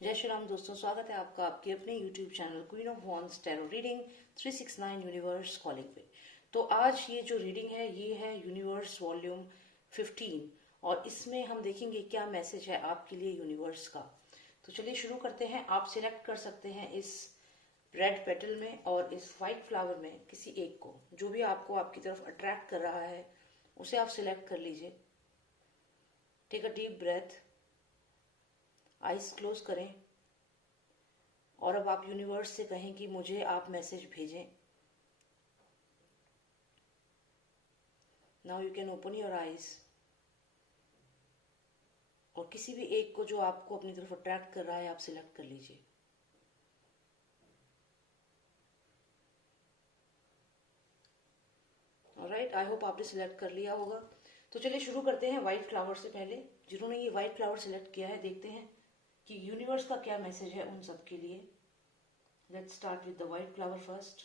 जय श्री राम दोस्तों, स्वागत है आपका आपके अपने YouTube channel queen of wands tarot reading 369 universe calling पे। तो आज ये जो रीडिंग है ये है यूनिवर्स वॉल्यूम 15 और इसमें हम देखेंगे क्या मैसेज है आपके लिए यूनिवर्स का। तो चलिए शुरू करते हैं। आप सिलेक्ट कर सकते हैं इस रेड पेटल में और इस वाइट फ्लावर में किसी एक को, जो भी आपको आपकी तरफ अट्रैक्ट कर रहा है उसे आप सिलेक्ट कर लीजिए। Take a deep breath, eyes close करें और अब आप यूनिवर्स से कहें कि मुझे आप मैसेज भेजें। Now you can open your eyes और किसी भी एक को जो आपको अपनी तरफ अट्रैक्ट कर रहा है आप सिलेक्ट कर लीजिए। ऑलराइट, आई होप आपने सिलेक्ट कर लिया होगा। तो चलिए शुरू करते हैं व्हाइट फ्लावर से। पहले जिन्होंने ये व्हाइट फ्लावर सिलेक्ट किया है देखते हैं कि यूनिवर्स का क्या मैसेज है उन सब के लिए। Let's start with the white flower first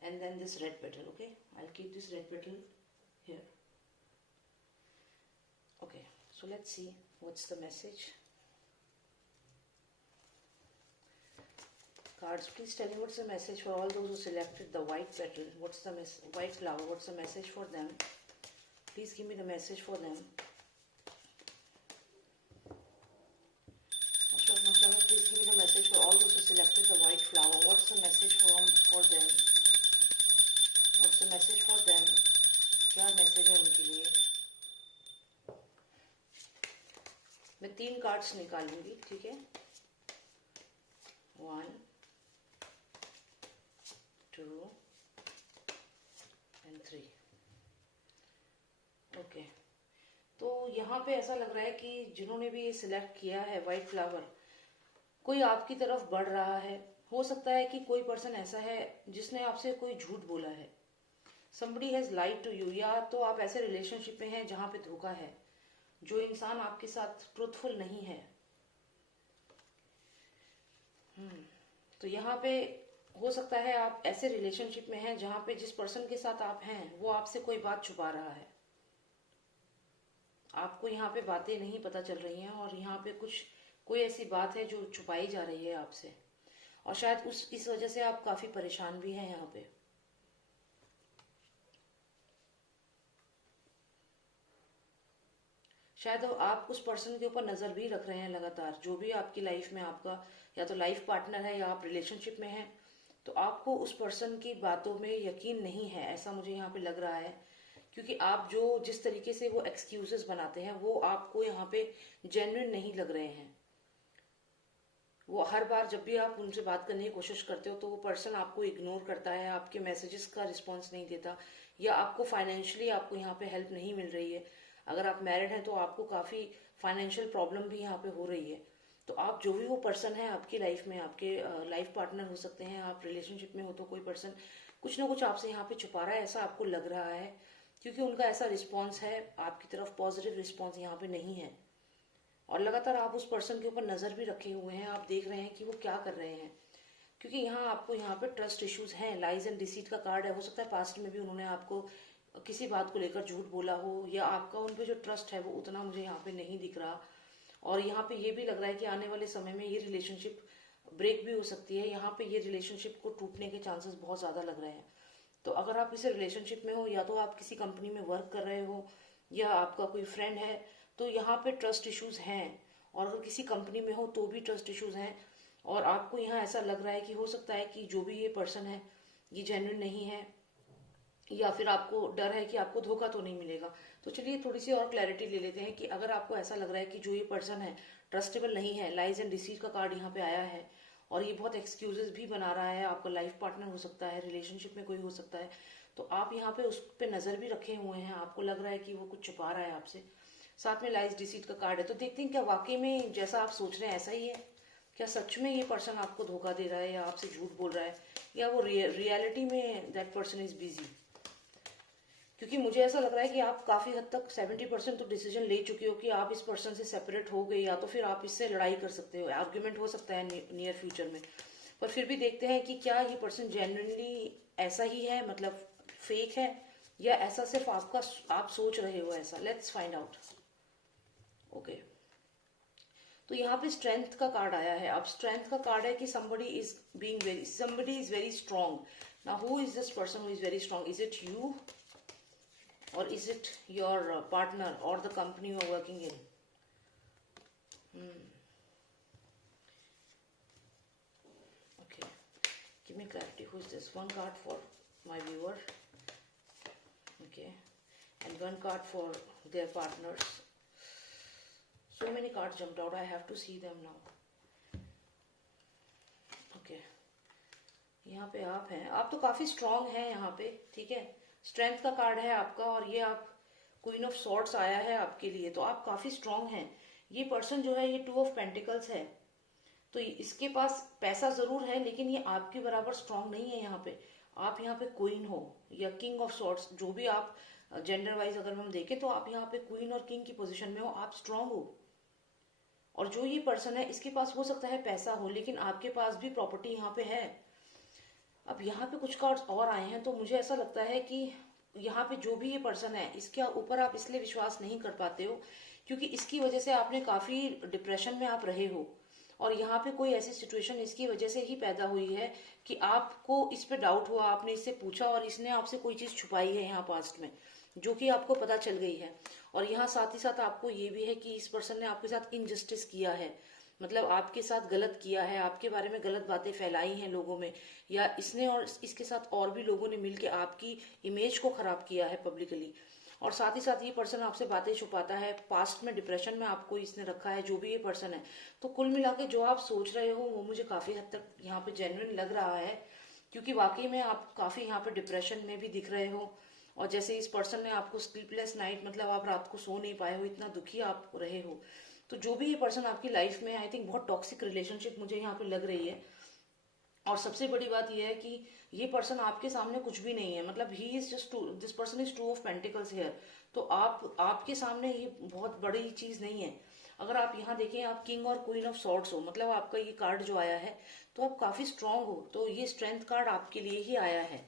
and then this red petal. Okay, I'll keep this red petal here. Okay, so let's see what's the message. Cards, please tell me what's the message for all those who selected the white petal. What's the white flower? What's the message for them? Please give me the message for them. Please give me the message for all those who selected the white flower. What's the message for them? What's the message for them? क्या message है उनके लिए? मैं 3 cards निकालूंगी, ठीक है? 1, 2 and 3. Okay, तो यहाँ पे ऐसा लग रहा है कि जिन्होंने भी ये सिलेक्ट किया है व्हाइट फ्लावर, कोई आपकी तरफ बढ़ रहा है। हो सकता है कि कोई पर्सन ऐसा है जिसने आपसे कोई झूठ बोला है। Somebody has lied to you, या तो आप ऐसे रिलेशनशिप में हैं जहां पे धोखा है, जो इंसान आपके साथ ट्रूथफुल नहीं है। तो यहाँ पे हो सकता है आप ऐसे रिलेशनशिप में हैं जहां पे जिस पर्सन के साथ आप हैं वो आपसे कोई बात छुपा रहा है। आपको यहाँ पे बातें नहीं पता चल रही हैं और यहाँ पे कोई ऐसी बात है जो छुपाई जा रही है आपसे, और शायद इस वजह से आप काफी परेशान भी हैं यहाँ पे। शायद आप उस पर्सन के ऊपर नजर भी रख रहे हैं लगातार, जो भी आपकी लाइफ में आपका या तो लाइफ पार्टनर है या आप रिलेशनशिप में हैं, तो आपको उस पर्सन की बातों में यकीन नहीं है, ऐसा मुझे यहाँ पे लग रहा है। क्योंकि आप जिस तरीके से वो एक्सक्यूजेस बनाते हैं वो आपको यहाँ पे जेन्युइन नहीं लग रहे हैं। वो हर बार जब भी आप उनसे बात करने की कोशिश करते हो तो वो पर्सन आपको इग्नोर करता है, आपके मैसेजेस का रिस्पॉन्स नहीं देता, या आपको फाइनेंशियली आपको यहाँ पे हेल्प नहीं मिल रही है। अगर आप मैरिड हैं तो आपको काफी फाइनेंशियल प्रॉब्लम भी यहाँ पे हो रही है। तो आप जो भी वो पर्सन है आपकी लाइफ में, आपके लाइफ पार्टनर हो सकते हैं, आप रिलेशनशिप में हो तो कोई पर्सन कुछ ना कुछ आपसे यहाँ पे छुपा रहा है, ऐसा आपको लग रहा है। क्योंकि उनका ऐसा रिस्पॉन्स है आपकी तरफ, पॉजिटिव रिस्पॉन्स यहाँ पे नहीं है, और लगातार आप उस पर्सन के ऊपर नजर भी रखे हुए हैं। आप देख रहे हैं कि वो क्या कर रहे हैं, क्योंकि यहाँ आपको यहाँ पे ट्रस्ट इश्यूज हैं। लाइज एंड डिसीट का कार्ड है। हो सकता है पास्ट में भी उन्होंने आपको किसी बात को लेकर झूठ बोला हो, या आपका उन पे जो ट्रस्ट है वो उतना मुझे यहाँ पे नहीं दिख रहा। और यहाँ पे ये भी लग रहा है कि आने वाले समय में ये रिलेशनशिप ब्रेक भी हो सकती है। यहाँ पे ये रिलेशनशिप को टूटने के चांसेस बहुत ज्यादा लग रहे हैं। तो अगर आप किसी रिलेशनशिप में हो, या तो आप किसी कंपनी में वर्क कर रहे हो, या आपका कोई फ्रेंड है, तो यहाँ पे ट्रस्ट इश्यूज हैं। और अगर किसी कंपनी में हो तो भी ट्रस्ट इश्यूज हैं। और आपको यहाँ ऐसा लग रहा है कि हो सकता है कि जो भी ये पर्सन है ये जेन्युइन नहीं है, या फिर आपको डर है कि आपको धोखा तो नहीं मिलेगा। तो चलिए थोड़ी सी और क्लैरिटी ले लेते हैं कि अगर आपको ऐसा लग रहा है कि जो ये पर्सन है ट्रस्टेबल नहीं है, लाइज एंड डिसीट का कार्ड यहाँ पे आया है, और ये बहुत एक्सक्यूजेस भी बना रहा है, आपका लाइफ पार्टनर हो सकता है, रिलेशनशिप में कोई हो सकता है, तो आप यहाँ पे उस पे नजर भी रखे हुए हैं। आपको लग रहा है कि वो कुछ छुपा रहा है आपसे। साथ में लाइज डिसीट का कार्ड है। तो देखते हैं क्या वाकई में जैसा आप सोच रहे हैं ऐसा ही है। क्या सच में ये पर्सन आपको धोखा दे रहा है, या आपसे झूठ बोल रहा है, या वो रियलिटी में दैट पर्सन इज बिजी। क्योंकि मुझे ऐसा लग रहा है कि आप काफी हद तक 70% तो डिसीजन ले चुके हो कि आप इस पर्सन से सेपरेट हो गए, या तो फिर आप इससे लड़ाई कर सकते हो, आर्ग्यूमेंट हो सकता है नियर फ्यूचर में। पर फिर भी देखते हैं कि क्या ये पर्सन जेन्युइनली ऐसा ही है, मतलब फेक है, या ऐसा सिर्फ आप सोच रहे हो ऐसा। Let's find out. ओके, तो यहाँ पे स्ट्रेंथ का कार्ड आया है। अब स्ट्रेंथ का कार्ड है कि somebody is very strong. Now who is this person who is very strong? Is it you or is it your partner or the company you are working in? Okay, give me clarity. Who is this? One card for my viewer. Okay, and one card for their partners. So many cards jumped out. I have to see them now. Okay, यहाँ पे आप हैं, आप तो काफी strong हैं यहाँ पे, ठीक है। स्ट्रेंथ का कार्ड है आपका और ये आप क्वीन ऑफ सॉर्ड्स आया है आपके लिए, तो आप काफी स्ट्रांग हैं। ये पर्सन जो है ये 2 ऑफ पेंटिकल्स है, तो इसके पास पैसा जरूर है लेकिन ये आपके बराबर स्ट्रांग नहीं है। यहाँ पे आप यहाँ पे क्वीन हो या किंग ऑफ सॉर्ड्स, जो भी आप जेंडर वाइज अगर हम देखें तो आप यहाँ पे क्वीन और किंग की पोजीशन में हो, आप स्ट्रांग हो। और जो ये पर्सन है इसके पास हो सकता है पैसा हो लेकिन आपके पास भी प्रॉपर्टी यहाँ पे है। अब यहाँ पे कुछ कार्ड्स और आए हैं, तो मुझे ऐसा लगता है कि यहाँ पे जो भी ये पर्सन है इसके ऊपर आप इसलिए विश्वास नहीं कर पाते हो क्योंकि इसकी वजह से आपने काफी डिप्रेशन में आप रहे हो, और यहाँ पे कोई ऐसी सिचुएशन इसकी वजह से ही पैदा हुई है कि आपको इस पे डाउट हुआ, आपने इससे पूछा और इसने आपसे कोई चीज छुपाई है यहाँ पास्ट में, जो कि आपको पता चल गई है। और यहाँ साथ ही साथ आपको ये भी है कि इस पर्सन ने आपके साथ इनजस्टिस किया है, मतलब आपके साथ गलत किया है, आपके बारे में गलत बातें फैलाई हैं लोगों में, या इसने और इसके साथ और भी लोगों ने मिलकर आपकी इमेज को खराब किया है पब्लिकली। और साथ ही साथ ये पर्सन आपसे बातें छुपाता है, पास्ट में डिप्रेशन में आपको इसने रखा है, जो भी ये पर्सन है। तो कुल मिला के जो आप सोच रहे हो वो मुझे काफी हद तक यहाँ पे जेन्युइन लग रहा है, क्योंकि वाकई में आप काफी यहाँ पे डिप्रेशन में भी दिख रहे हो। और जैसे इस पर्सन ने आपको स्लीपलेस नाइट, मतलब आप रात को सो नहीं पाए हो, इतना दुखी आप रहे हो। तो जो भी ये पर्सन आपकी लाइफ में, आई थिंक बहुत टॉक्सिक रिलेशनशिप मुझे यहाँ पे लग रही है। और सबसे बड़ी बात यह है कि ये पर्सन आपके सामने कुछ भी नहीं है, मतलब he is just this person is 2 of pentacles here. तो आपके सामने ये बहुत बड़ी चीज नहीं है। अगर आप यहाँ देखें, आप किंग और क्वीन ऑफ सॉर्ड्स हो, मतलब आपका ये कार्ड जो आया है तो आप काफी स्ट्रांग हो, तो ये स्ट्रेंथ कार्ड आपके लिए ही आया है।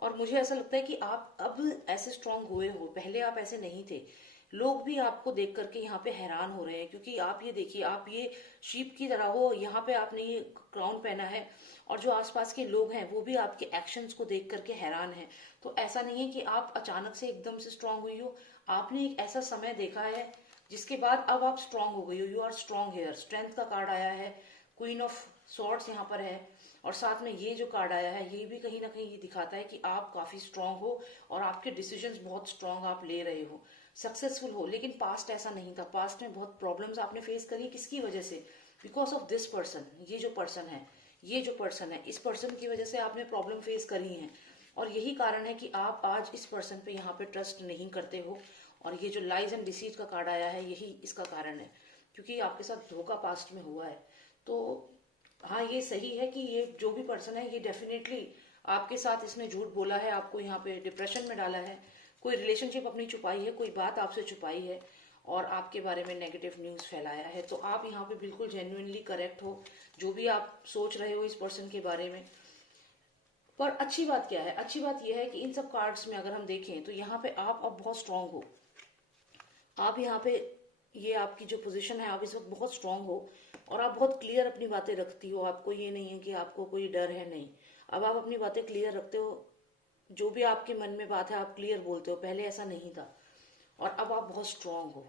और मुझे ऐसा लगता है कि आप अब ऐसे स्ट्रांग हुए हो, पहले आप ऐसे नहीं थे। लोग भी आपको देख करके यहाँ पे हैरान हो रहे हैं, क्योंकि आप ये देखिए, आप ये शीप की तरह हो, यहाँ पे आपने ये क्राउन पहना है और जो आसपास के लोग हैं वो भी आपके एक्शंस को देख करके हैरान हैं। तो ऐसा नहीं है कि आप अचानक से एकदम से स्ट्रांग हुई हो, आपने एक ऐसा समय देखा है जिसके बाद अब आप स्ट्रांग हो गई हो। You are strong here. Strength का कार्ड आया है, क्वीन ऑफ सॉर्ड्स यहाँ पर है, और साथ में ये जो कार्ड आया है ये भी कहीं ना कहीं ये दिखाता है कि आप काफी स्ट्रांग हो और आपके डिसीजंस बहुत स्ट्रांग आप ले रहे हो, सक्सेसफुल हो। लेकिन पास्ट ऐसा नहीं था, पास्ट में बहुत प्रॉब्लम्स आपने फेस करी। किसकी वजह से? Because of this person. ये जो पर्सन है, इस पर्सन की वजह से आपने प्रॉब्लम फेस करी है, और यही कारण है कि आप आज इस पर्सन पे यहाँ पे ट्रस्ट नहीं करते हो। और ये जो लाइज एंड डिसीट का कार्ड आया है यही इसका कारण है, क्योंकि आपके साथ धोखा पास्ट में हुआ है। तो हाँ, ये सही है कि ये जो भी पर्सन है ये डेफिनेटली आपके साथ इसने झूठ बोला है, आपको यहाँ पे डिप्रेशन में डाला है, कोई रिलेशनशिप अपनी छुपाई है, कोई बात आपसे छुपाई है और आपके बारे में नेगेटिव न्यूज फैलाया है। तो आप यहाँ पे बिल्कुल जेन्युइनली करेक्ट हो, जो भी आप सोच रहे हो इस पर्सन के बारे में। पर अच्छी बात क्या है? अच्छी बात यह है कि इन सब कार्ड्स में अगर हम देखें तो यहाँ पे आप अब बहुत स्ट्रांग हो। आप यहाँ पे, ये आपकी जो पोजीशन है, आप इस वक्त बहुत स्ट्रांग हो और आप बहुत क्लियर अपनी बातें रखती हो। आपको ये नहीं है कि आपको कोई डर है, नहीं। अब आप अपनी बातें क्लियर रखते हो, जो भी आपके मन में बात है आप क्लियर बोलते हो, पहले ऐसा नहीं था। और अब आप बहुत स्ट्रांग हो,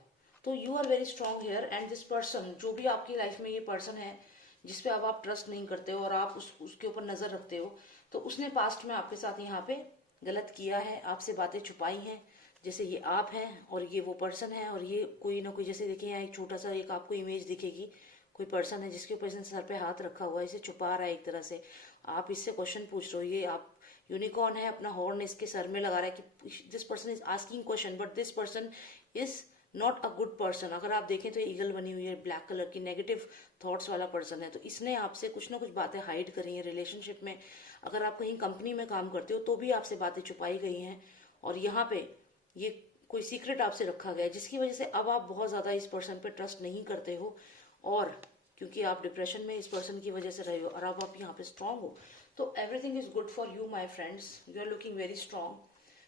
तो you are very strong here. And this person, जो भी आपकी लाइफ में ये पर्सन है जिसपे अब आप ट्रस्ट नहीं करते हो और आप उसके ऊपर नजर रखते हो, तो उसने पास्ट में आपके साथ यहाँ पे गलत किया है, आपसे बातें छुपाई हैं। जैसे ये आप हैं और ये वो पर्सन है, और ये कोई ना कोई, जैसे देखिए यहाँ एक छोटा सा एक आपको इमेज दिखेगी, कोई पर्सन है जिसके ऊपर इसने सर पे हाथ रखा हुआ है, इसे छुपा रहा है एक तरह से। आप इससे क्वेश्चन पूछ रहे हो, ये आप यूनिकॉर्न है, अपना हॉर्न इसके सर में लगा रहा है कि this person is asking question, but this person is not a good person. अगर आप देखें तो ईगल बनी हुई है ब्लैक कलर की, नेगेटिव थॉट्स वाला पर्सन है। तो इसने आपसे कुछ ना कुछ बातें हाइड करी हैं रिलेशनशिप में। अगर आप कहीं कंपनी में काम करते हो तो भी आपसे बातें छुपाई गई हैं, और यहाँ पे ये कोई सीक्रेट आपसे रखा गया है, जिसकी वजह से अब आप बहुत ज्यादा इस पर्सन पे ट्रस्ट नहीं करते हो। और क्योंकि आप डिप्रेशन में इस पर्सन की वजह से रहे हो और अब आप यहाँ पे स्ट्रांग हो, तो everything is good for you my friends, you are looking very strong.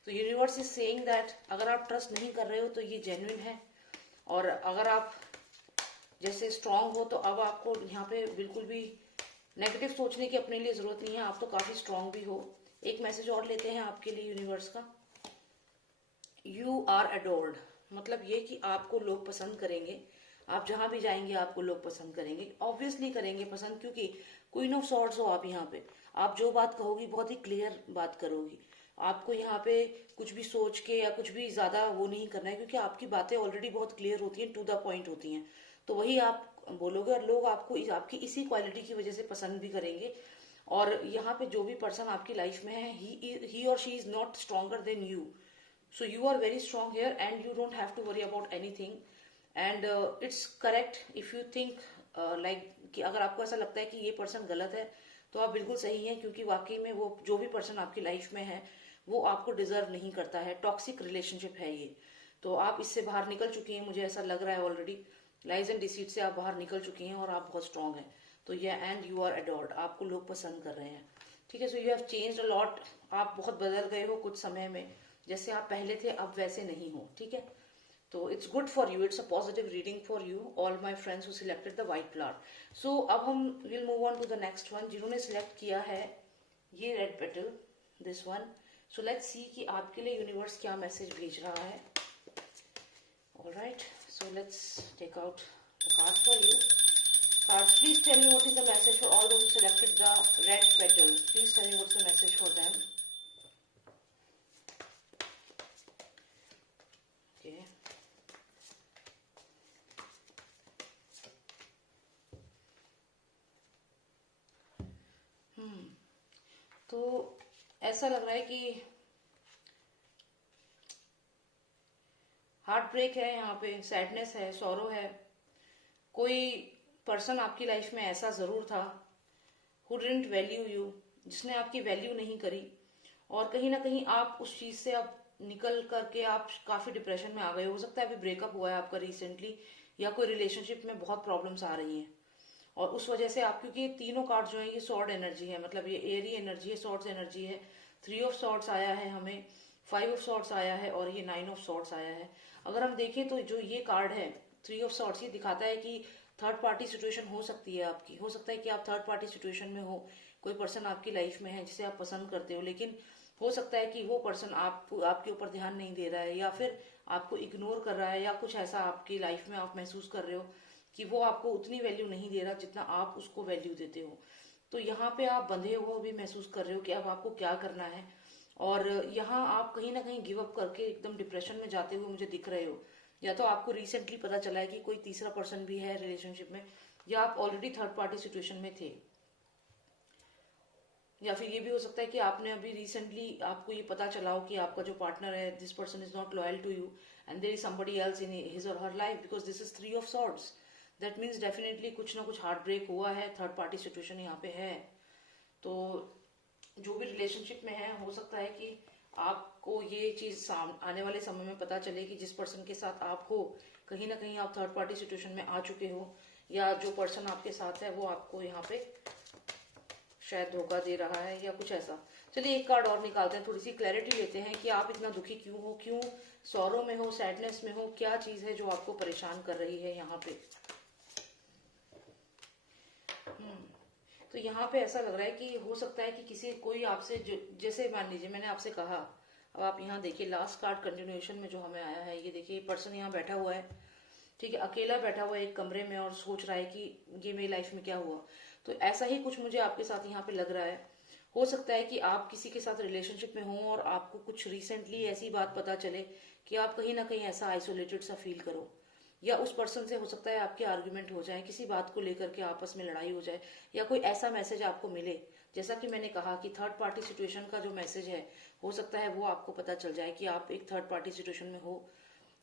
तो यूनिवर्स इज सेइंग दैट अगर आप ट्रस्ट नहीं कर रहे हो तो ये जेन्युइन है, और अगर आप जैसे स्ट्रांग हो, तो अब आपको यहाँ पे बिल्कुल भी नेगेटिव सोचने की अपने लिए जरूरत नहीं है, आप तो काफी स्ट्रांग भी हो। एक मैसेज और लेते हैं आपके लिए यूनिवर्स का। यू आर अडोर्ड, मतलब ये कि आपको लोग पसंद करेंगे, आप जहां भी जाएंगे आपको लोग पसंद करेंगे, ऑब्वियसली करेंगे पसंद, क्योंकि क्वीन ऑफ सॉर्ड्स हो आप यहाँ पे। आप जो बात कहोगी बहुत ही क्लियर बात करोगी, आपको यहाँ पे कुछ भी सोच के या कुछ भी ज्यादा वो नहीं करना है, क्योंकि आपकी बातें ऑलरेडी बहुत क्लियर होती हैं, टू द पॉइंट होती हैं, तो वही आप बोलोगे और लोग आपको आपकी इसी क्वालिटी की वजह से पसंद भी करेंगे। और यहाँ पे जो भी पर्सन आपकी लाइफ में है, ही और she is not stronger than you, so you are very strong here and you don't have to worry about anything, and it's correct if you think like कि अगर आपको ऐसा लगता है कि ये पर्सन गलत है, तो आप बिल्कुल सही हैं, क्योंकि वाकई में वो जो भी पर्सन आपकी लाइफ में है वो आपको डिजर्व नहीं करता है, टॉक्सिक रिलेशनशिप है ये। तो आप इससे बाहर निकल चुकी हैं, मुझे ऐसा लग रहा है ऑलरेडी, लाइज एंड डिसीट से आप बाहर निकल चुकी हैं और आप बहुत स्ट्रांग हैं। तो ये एंड यू आर अडोर्ड, आपको लोग पसंद कर रहे हैं, ठीक है। So you have changed a lot, आप बहुत बदल गए हो कुछ समय में, जैसे आप पहले थे अब वैसे नहीं हो, ठीक है। तो it's good for you, it's a positive reading for you all my friends who selected the white flower. So अब हम will move on to the next one, जिन्होंने सिलेक्ट किया है ये red petal, this one. So let's see कि आपके लिए universe क्या मैसेज भेज रहा है। Alright, so let's take out the card for you. Cards, please tell me what is the message for all those who selected the red petals. Please tell me what's the message for them. Okay. तो ऐसा लग रहा है कि heart break है यहाँ पे, sadness है, सॉरो है। कोई पर्सन आपकी लाइफ में ऐसा जरूर था हु डिडंट वैल्यू यू, जिसने आपकी वैल्यू नहीं करी, और कहीं ना कहीं आप उस चीज से अब निकल करके आप काफी डिप्रेशन में आ गए हो सकता है अभी ब्रेकअप हुआ है आपका रिसेंटली, या कोई रिलेशनशिप में बहुत प्रॉब्लम्स आ रही हैं, और उस वजह से आप, क्योंकि ये तीनों कार्ड जो है ये सॉर्ड एनर्जी है, मतलब ये एयरी एनर्जी है, सॉर्ड्स एनर्जी है। 3 ऑफ सॉर्ड्स आया है हमें, 5 ऑफ सॉर्ड्स आया है, और ये 9 ऑफ सॉर्ड्स आया है। अगर हम देखें तो जो ये कार्ड है 3 ऑफ सॉर्ड्स, ये दिखाता है कि थर्ड पार्टी सिचुएशन हो सकती है आपकी, हो सकता है कि आप थर्ड पार्टी सिचुएशन में हो, कोई पर्सन आपकी लाइफ में है जिसे आप पसंद करते हो, लेकिन हो सकता है कि वो पर्सन आपके ऊपर ध्यान नहीं दे रहा है, या फिर आपको इग्नोर कर रहा है, या कुछ ऐसा आपकी लाइफ में आप महसूस कर रहे हो कि वो आपको उतनी वैल्यू नहीं दे रहा जितना आप उसको वैल्यू देते हो। तो यहाँ पे आप बंधे हुए भी महसूस कर रहे हो कि अब आपको क्या करना है, और यहाँ आप कहीं ना कहीं गिव अप करके एकदम डिप्रेशन में जाते हुए मुझे दिख रहे हो। या तो आपको रिसेंटली पता चला है कि कोई तीसरा पर्सन भी है रिलेशनशिप में, या आप ऑलरेडी थर्ड पार्टी सिचुएशन में थे, या फिर ये भी हो सकता है कि आपने अभी रिसेंटली आपको ये पता चला हो कि आपका जो पार्टनर है, this person is not loyal to you and there is somebody else in his or her life, because this is 3 of swords. That means definitely कुछ ना कुछ हार्ट ब्रेक हुआ है, थर्ड पार्टी सिचुएशन यहाँ पे है। तो जो भी रिलेशनशिप में है, हो सकता है कि आपको ये चीज आने वाले समय में पता चले कि जिस पर्सन के साथ आप हो, कहीं ना कहीं आप थर्ड पार्टी सिचुएशन में आ चुके हो, या जो पर्सन आपके साथ है वो आपको यहाँ पे शायद धोखा दे रहा है, या कुछ ऐसा। चलिए एक कार्ड और निकालते हैं, थोड़ी सी क्लैरिटी लेते हैं कि आप इतना दुखी क्यों हो, क्यों सॉरो में हो, सैडनेस में हो, क्या चीज है जो आपको परेशान कर रही है यहाँ पे। तो यहाँ पे ऐसा लग रहा है कि हो सकता है कि कोई आपसे, जैसे मान लीजिए मैंने आपसे कहा, अब आप यहाँ देखिए लास्ट कार्ड कंटिन्यूएशन में जो हमें आया है, ये देखिए पर्सन यहाँ बैठा हुआ है, ठीक है, अकेला बैठा हुआ है एक कमरे में और सोच रहा है कि ये मेरी लाइफ में क्या हुआ। तो ऐसा ही कुछ मुझे आपके साथ यहाँ पे लग रहा है। हो सकता है कि आप किसी के साथ रिलेशनशिप में हो और आपको कुछ रिसेंटली ऐसी बात पता चले कि आप कहीं ना कहीं ऐसा आइसोलेटेड सा फील करो, या उस पर्सन से हो सकता है आपके आर्ग्यूमेंट हो जाए, किसी बात को लेकर के आपस में लड़ाई हो जाए, या कोई ऐसा मैसेज आपको मिले, जैसा कि मैंने कहा कि थर्ड पार्टी सिचुएशन का जो मैसेज है, हो सकता है वो आपको पता चल जाए कि आप एक थर्ड पार्टी सिचुएशन में हो,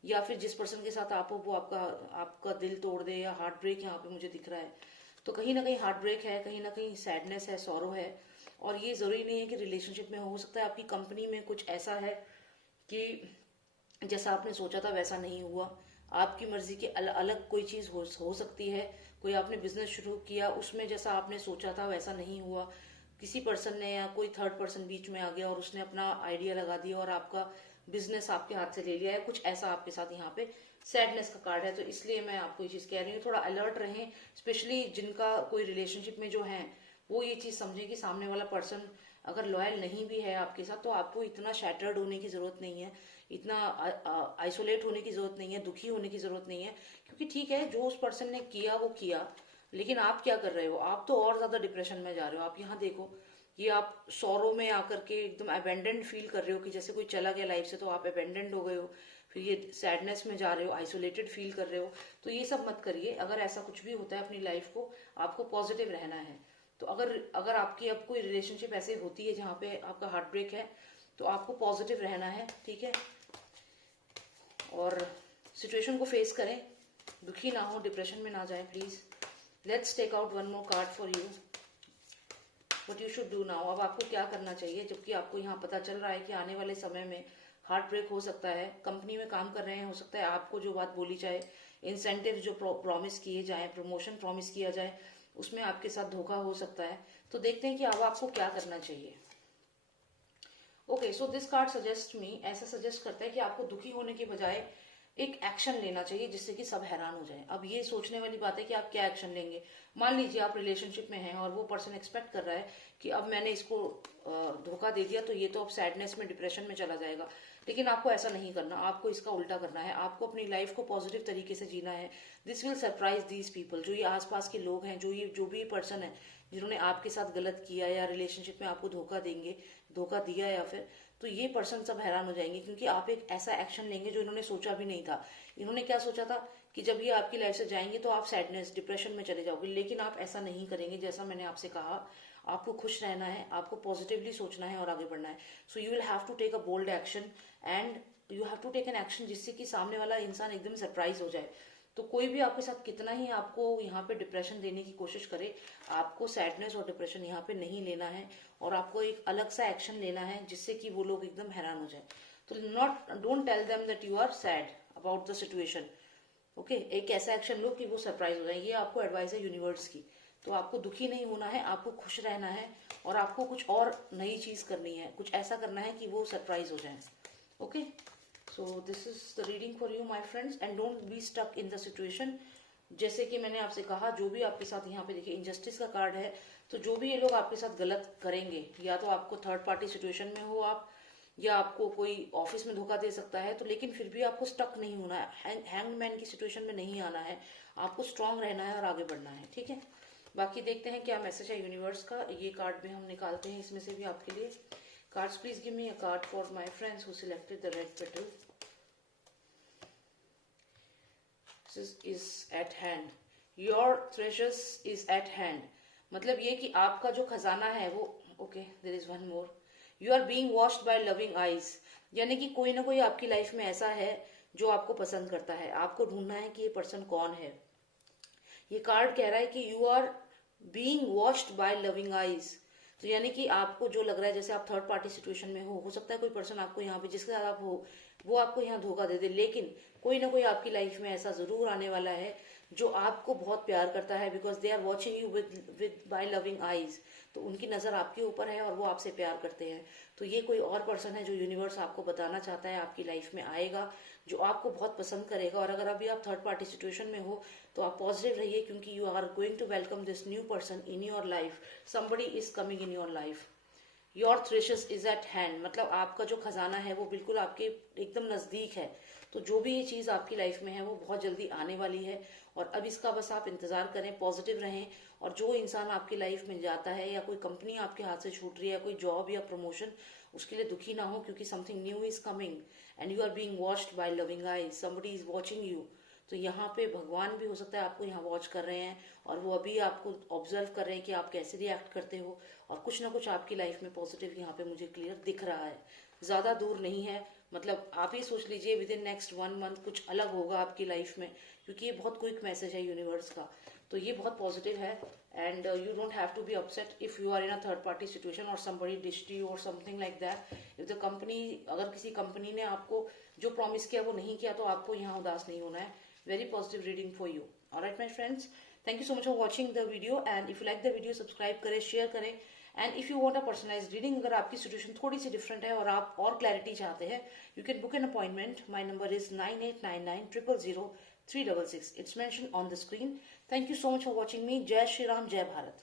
या फिर जिस पर्सन के साथ आप हो वो आपका दिल तोड़ दे, या हार्ट ब्रेक यहाँ पे मुझे दिख रहा है। तो कहीं ना कहीं हार्ट ब्रेक है, कहीं ना कहीं सैडनेस है, सॉरो है, और ये जरूरी नहीं है कि रिलेशनशिप में हो सकता है आपकी कंपनी में कुछ ऐसा है कि जैसा आपने सोचा था वैसा नहीं हुआ, आपकी मर्जी के अलग कोई चीज हो सकती है। कोई आपने बिजनेस शुरू किया, उसमें जैसा आपने सोचा था वैसा नहीं हुआ, किसी पर्सन ने या कोई थर्ड पर्सन बीच में आ गया और उसने अपना आइडिया लगा दिया और आपका बिजनेस आपके हाथ से ले लिया है, कुछ ऐसा आपके साथ यहाँ पे सैडनेस का कार्ड है, तो इसलिए मैं आपको ये चीज कह रही हूँ, थोड़ा अलर्ट रहें। स्पेशली जिनका कोई रिलेशनशिप में जो है वो ये चीज समझे कि सामने वाला पर्सन अगर लॉयल नहीं भी है आपके साथ, तो आपको इतना शैटर्ड होने की जरूरत नहीं है, इतना आइसोलेट होने की जरूरत नहीं है, दुखी होने की जरूरत नहीं है। क्योंकि ठीक है, जो उस पर्सन ने किया वो किया, लेकिन आप क्या कर रहे हो, आप तो और ज्यादा डिप्रेशन में जा रहे हो। आप यहाँ देखो, ये आप सौरों में आकर के एकदम अबेंडेंड फील कर रहे हो कि जैसे कोई चला गया लाइफ से, तो आप अबेंडेंड हो गए हो। फिर ये सैडनेस में जा रहे हो, आइसोलेटेड फील कर रहे हो। तो ये सब मत करिए। अगर ऐसा कुछ भी होता है अपनी लाइफ को, आपको पॉजिटिव रहना है। तो अगर अगर आपकी अब कोई रिलेशनशिप ऐसे होती है जहाँ पे आपका हार्ट ब्रेक है, तो आपको पॉजिटिव रहना है, ठीक है। और सिचुएशन को फेस करें, दुखी ना हो, डिप्रेशन में ना जाए please. Let's take out one more card for you, what you should do now. अब आपको क्या करना चाहिए, जबकि आपको यहाँ पता चल रहा है कि आने वाले समय में हार्ट ब्रेक हो सकता है। कंपनी में काम कर रहे हैं, हो सकता है आपको जो बात बोली जाए, इंसेंटिव जो प्रॉमिस किए जाए, प्रमोशन प्रॉमिस किया जाए, उसमें आपके साथ धोखा हो सकता है। तो देखते हैं कि अब आपको क्या करना चाहिए। Okay, so this card suggest me, ऐसा सजेस्ट करता है कि आपको दुखी होने के बजाय एक एक्शन लेना चाहिए जिससे कि सब हैरान हो जाए। अब ये सोचने वाली बात है कि आप क्या एक्शन लेंगे। मान लीजिए आप रिलेशनशिप में हैं और वो पर्सन एक्सपेक्ट कर रहा है कि अब मैंने इसको धोखा दे दिया तो ये तो अब सैडनेस में, डिप्रेशन में चला जाएगा। लेकिन आपको ऐसा नहीं करना, आपको इसका उल्टा करना है। आपको अपनी लाइफ को पॉजिटिव तरीके से जीना है। This will surprise these people, जो ये आसपास के लोग हैं, जो भी पर्सन है जिन्होंने आपके साथ गलत किया या रिलेशनशिप में आपको धोखा देंगे, धोखा दिया या फिर, तो ये पर्सन सब हैरान हो जाएंगे। क्योंकि आप एक ऐसा एक्शन लेंगे जो इन्होंने सोचा भी नहीं था। इन्होंने क्या सोचा था कि जब ये आपकी लाइफ से जाएंगे तो आप सैडनेस, डिप्रेशन में चले जाओगे, लेकिन आप ऐसा नहीं करेंगे। जैसा मैंने आपसे कहा, आपको खुश रहना है, आपको पॉजिटिवली सोचना है और आगे बढ़ना है। So you will have to take a bold action and you have to take an action जिससे कि सामने वाला इंसान एकदम सरप्राइज हो जाए। तो कोई भी आपके साथ कितना ही आपको यहाँ पे डिप्रेशन देने की कोशिश करे, आपको सैडनेस और डिप्रेशन यहाँ पे नहीं लेना है, और आपको एक अलग सा एक्शन लेना है जिससे कि वो लोग एकदम हैरान हो जाए। तो don't tell them that you are sad about the situation. Okay, एक ऐसा एक्शन लो कि वो सरप्राइज हो जाए। ये आपको एडवाइस है यूनिवर्स की। तो आपको दुखी नहीं होना है, आपको खुश रहना है, और आपको कुछ और नई चीज करनी है, कुछ ऐसा करना है कि वो सरप्राइज हो जाए। Okay, so this is the reading for you my friends, and don't be stuck in the situation. जैसे कि मैंने आपसे कहा, जो भी आपके साथ यहाँ पे देखिए इनजस्टिस का कार्ड है, तो जो भी ये लोग आपके साथ गलत करेंगे, या तो आपको थर्ड पार्टी सिचुएशन में हो आप, या आपको कोई ऑफिस में धोखा दे सकता है, तो लेकिन फिर भी आपको स्टक नहीं होना है, हैंगमैन की सिचुएशन में नहीं आना है। आपको स्ट्रांग रहना है और आगे बढ़ना है, ठीक है। बाकी देखते हैं क्या मैसेज है यूनिवर्स का। ये कार्ड भी हम निकालते हैं इसमें से भी आपके लिए। Cards, please give me a card for my friends who selected the red petal. Is at hand, your treasures is at hand. मतलब ये कि आपका जो खजाना है वो, okay, there is one more, you are being watched by loving eyes. यानी कि कोई ना कोई आपकी लाइफ में ऐसा है जो आपको पसंद करता है। आपको ढूंढना है कि ये पर्सन कौन है। ये कार्ड कह रहा है कि you are being watched by loving eyes. तो यानी कि आपको जो लग रहा है जैसे आप थर्ड पार्टी सिचुएशन में हो सकता है कोई पर्सन आपको यहाँ पे जिसके साथ आप हो वो आपको यहाँ धोखा दे दे, लेकिन कोई ना कोई आपकी लाइफ में ऐसा जरूर आने वाला है जो आपको बहुत प्यार करता है, because they are watching you with by loving eyes. तो उनकी नजर आपके ऊपर है और वो आपसे प्यार करते हैं। तो ये कोई और पर्सन है जो यूनिवर्स आपको बताना चाहता है आपकी लाइफ में आएगा, जो आपको बहुत पसंद करेगा। और अगर अभी आप थर्ड पार्टी सिचुएशन में हो तो आप पॉजिटिव रहिए, क्योंकि you are going to welcome this new person in your life. Somebody is coming in your life. Your threshes is at hand, मतलब आपका जो खजाना है वो बिल्कुल आपके एकदम नजदीक है। तो जो भी ये चीज आपकी लाइफ में है वो बहुत जल्दी आने वाली है, और अब इसका बस आप इंतजार करें, पॉजिटिव रहें। और जो इंसान आपकी लाइफ में जाता है, या कोई कंपनी आपके हाथ से छूट रही है, कोई जॉब या प्रमोशन, उसके लिए दुखी ना हो, क्योंकि something new is coming and you are being watched by loving eyes. Somebody is watching you. तो यहाँ पे भगवान भी हो सकता है आपको यहाँ वॉच कर रहे हैं, और वो अभी आपको ऑब्जर्व कर रहे हैं कि आप कैसे रिएक्ट करते हो, और कुछ ना कुछ आपकी लाइफ में पॉजिटिव यहाँ पे मुझे क्लियर दिख रहा है। ज्यादा दूर नहीं है, मतलब आप ही सोच लीजिए विद इन नेक्स्ट 1 मंथ कुछ अलग होगा आपकी लाइफ में, क्योंकि ये बहुत क्विक मैसेज है यूनिवर्स का। तो ये बहुत पॉजिटिव है, and you don't have to be upset if you are in a third party situation और समबडी डिस्ड यू और something like that. If the company, अगर किसी कंपनी ने आपको जो प्रॉमिस किया वो नहीं किया, तो आपको यहाँ उदास नहीं होना है। Very positive reading for you. Alright my friends, thank you so much for watching the video, and if you like the video subscribe करें, शेयर करें, and if you want a personalised reading, अगर आपकी situation थोड़ी सी different है और आप और clarity चाहते हैं, you can book an appointment. My number is 9899 000 366. It's mention on the screen. Thank you so much for watching मी. जय श्री राम, जय भारत.